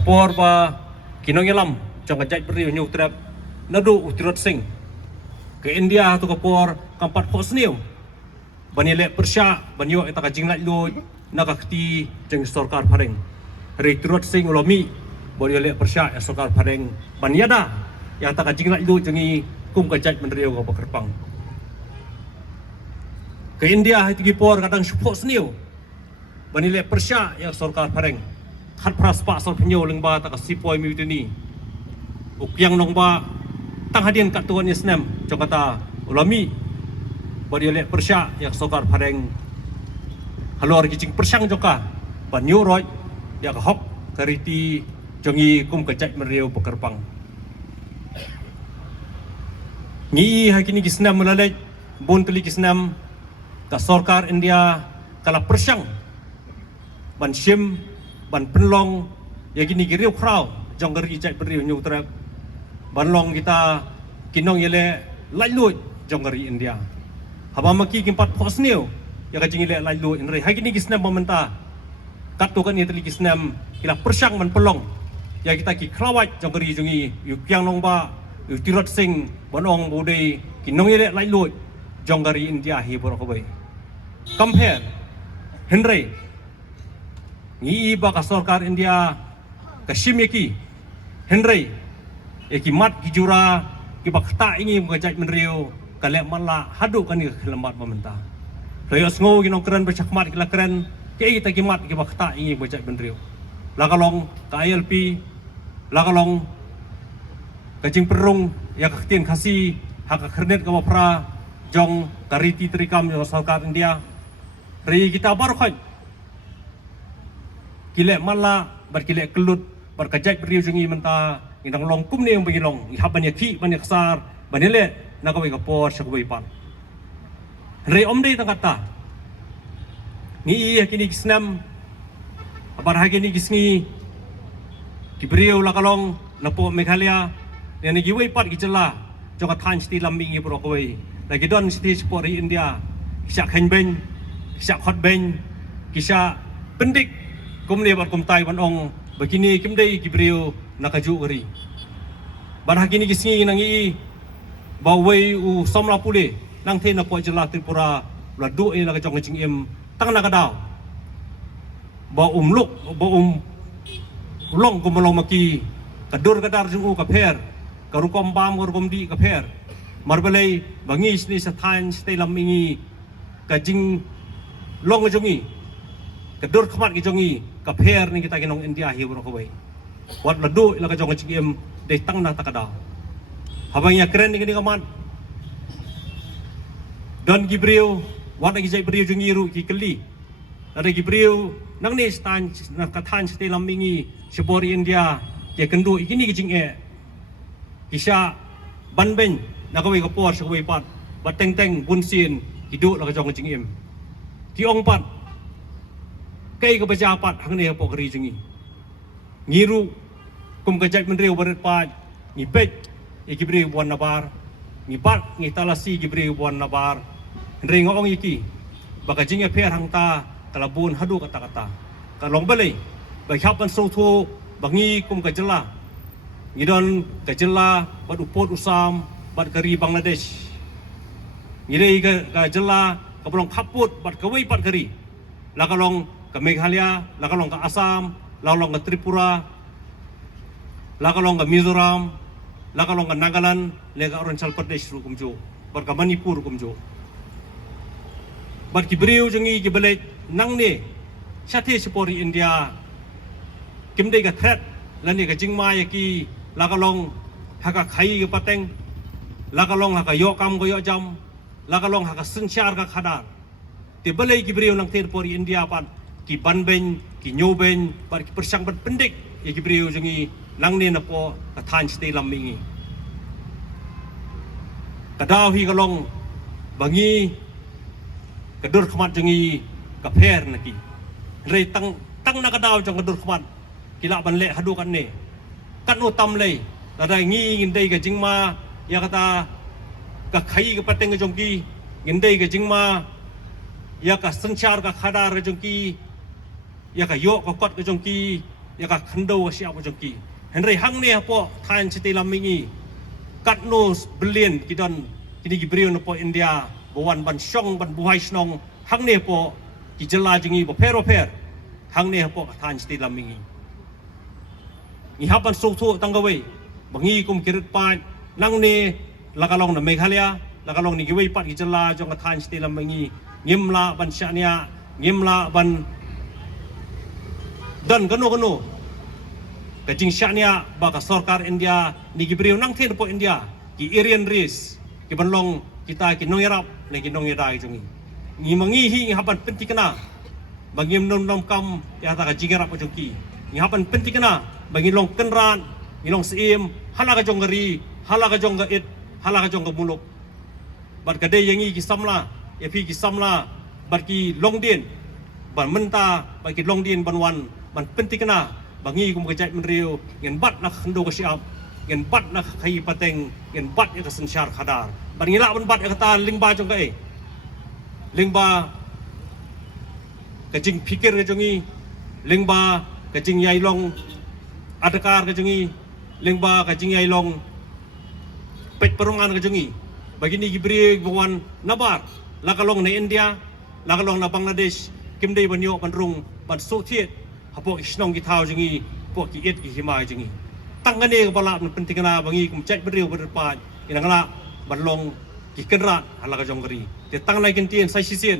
por ba kinong ilam jong kajai beri nyu trap nadu utirot sing ke India tu kapor kampat pos niu banile persya banyo eta ka jinglat lu nakakti jeng sarkar pareng ri turot sing ulomi banile persya ya sarkar pareng banyada ya ta ka jinglat lu jengi kum kajai menriu ka pakerpang ke India hati kipor kadang pos niu banile persya ya sarkar pareng khat pras pa sor penyo lengba ta ka sipoi mi ni ukyang nong ba tang hadian kat tuan Islam jong kata ulami bari le persya yak sokar pareng halor gijing persyang joka banyu roi yak hok kariti jongi kum kajat meriau pekerpang ni hakini gisnam melalai bon teli gisnam ka sarkar India kala persyang ban shim ban penlong yakini giriu krau jong gari jat beriu nyu trap banlong kita kinong yele lai lui jong gari India haba maki kimpat pos niu ya kajing yele lai lui inre hakini gisnam momenta katu kan yetli gisnam kila persyang man pelong ya kita ki krawat jong gari jongi yukyang long ba tirot sing banong bude kinong yele lai lui jong gari India hi borok bai compare henry ngi ba ka sarkar India kashimiki henry eki mat ki jura ki bakta ingi mengajak menriu kalek mala hadu kan ki lembat mementa rayos ngo ki nong keren bercakmat ki la keren ki kita ki mat ki bakta ingi mengajak menriu la kalong ka ILP la kalong kajing perung ya kaktin kasi hak kernet ka pra jong kariti trikam yo sarkar India ri kita barkhoi kilek mala bar kilek kelut bar kajak beriu jengi menta indang long kum ne yang bagi long ihap banyak ki banyak sar banile nakawai kapor sakawai pan re omde tangata ni kini gisnam abar hakini gisni kiberiu lakalong lapo Meghalaya yang giwai pat gijela jonga than sti lambingi brokawai lagi don sti spori India kisah khenben kisah khotben kisah pendik kumne bar kumtai banong begini kimdei kiberiu nakaju uri bar hakini gisni nangi bawai u somla pule nang the na po jela Tripura la do e la jong jing em tang na kadao ba umluk ba long gumolong maki kadur kadar jung ka pher karukom bam karukom di ka pher marbalai bangis ni sathan stay lamingi kajing long jongi kadur khamat ki jongi ka pher ni kita kinong India hi bro kawai wat ladu ila ka jong chigem de tang na takada habang ya keren ni kamat don gibriu wat gi jai briu jongi ru ki keli ada gibriu nang ni stan na kathan ste lamingi sebori India ke kendu ikini ki jing e kisha banben na kawai ka por sakawai pat bateng teng bunsin hidu la ka jong chigem ti ong pat kai ka bajapat hang ne po kri jungi ngiru kum kajat menriu barat pa ni pet ikibri buan nabar ni pat ni talasi gibri buan nabar ring ong iki baka jinge pher hang ta kalabun hadu kata-kata kalong balai ba khapan so thu bangi kum kajela ngidon kajela bad upot usam bad kari Bangladesh ngidei ka jela kablong khaput bad kawai pat kari la kalong ke Meghalaya, lakalong ke Assam, lakalong ke Tripura, lakalong ke Mizoram, lakalong ke Nagaland, lega Arunachal Pradesh ru kumjo, bar ke Manipur kumjo. Bar ki beriu jengi ki belet nang ne, syati sepori India, kimde ke threat, lani ke jingma yaki, lakalong haka khai ke pateng, lakalong haka yokam ko yojam, lakalong haka sensyar ke khadar. Ti belai ki beriu nang te pori India pan ki banben ki nyoben bar ki persang ban pendik ya ki beriu jengi nang ne na po kathan stay lamingi kadaw hi kalong bangi kadur khmat jengi ka pher naki re tang na kadaw jong kadur khmat kila ban le hadu kan ne kan utam le da ngi ngindei ka jingma ya kata ka khai ka pateng jong ki ngindei ka jingma ya ka sanchar ka khadar jong ki ya ka yo ka kot ka jong ki ya ka khando siapa jongki henry hang ne po than chiti lamingi kat nos billion kidon kini gibriu no po India bawan ban syong ban buhai snong hang ne po ki jela jingi bo pero per hang ne po than chiti lamingi ni hapan sok thu tanggawe bangi kum kirit pa nang ne lakalong na Meghalaya lakalong ni giwei pat ki jela jong than chiti lamingi ngimla ban syania ngimla ban dan gano kajing syania baka sarkar India ni gibriu nang the po India ki Irian Ris ki banlong kita ki nongirap ne ki nongirai jungi ni mangi hi hapan pentikana bagi nom kam ya ta ka jingarap jongki ni hapan pentikana bagi long kenran ni long sim hala ka jong gari hala ka jong ga it hala ka jong ga muluk bar kade yangi ki samla ya pi ki samla bar ki longdien ban menta bar ki longdien banwan ban pentikana bangi kum kajai menriu ngen bat nak khando ka siap ngen bat nak khai pateng ngen bat ya sensyar khadar ban ngila ban bat ya kata lingba jong kai lingba kajing pikir ka jongi lingba kajing yai long adakar ka jongi lingba kajing yai long pet perungan ka jongi bagini gibri bawan nabar lakalong na India lakalong na Bangladesh kimdei banyo banrung ban sotiet hapok isnong gitau jengi pok ki et ki himai jengi tangane ka bala penting na bangi kum chat beriu berdepan inangala banlong ki kenra hala ka jonggeri te tang lai kentien sai sisien